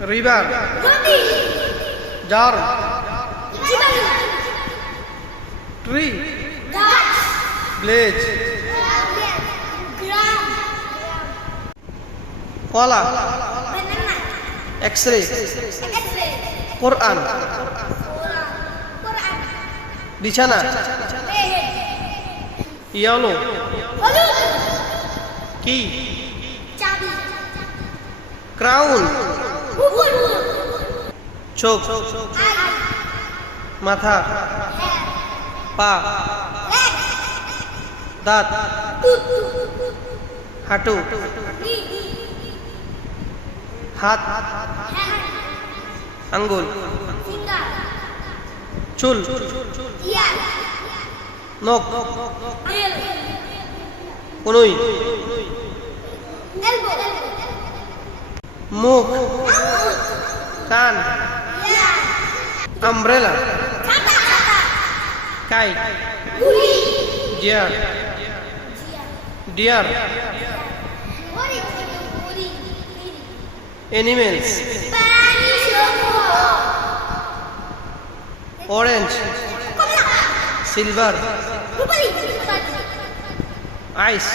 river, jar, tree, village, koala, x-ray, Quran, bichana, yellow, key, crown, চোখ, মাথা, পা, দাঁত, হাঁটু, হাত, আঙ্গুল, চুল, নখ, কনুই, মুখ, কান, umbrella, kite, deer, animals, orange, silver, ice,